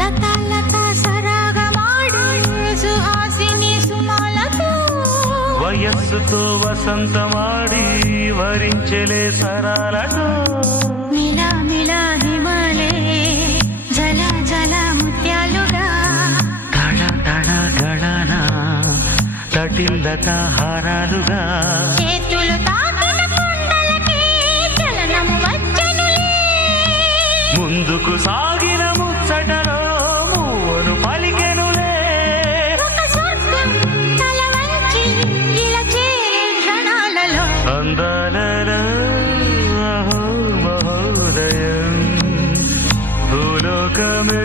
లత లత సరాగమాడి సుహాసిని సుమాలతో వయస్సుతో వసంతమాడి వరించెలే సరాలతో మిలా మిలా హిమాలే జల జల ముత్యాలుగా తళ తళ గళన తటిల్లత హారాలుగా చేతులు తాకిన కొండలకే చలనము వచ్చనులే ముందుకు సాగిన ముచ్చటలో మూవను పలికెనులే ఒక స్వర్గం తల వంచి ఇలా చేరే క్షణాలలో అందాలలో అహో మహోదయం భూలోకమే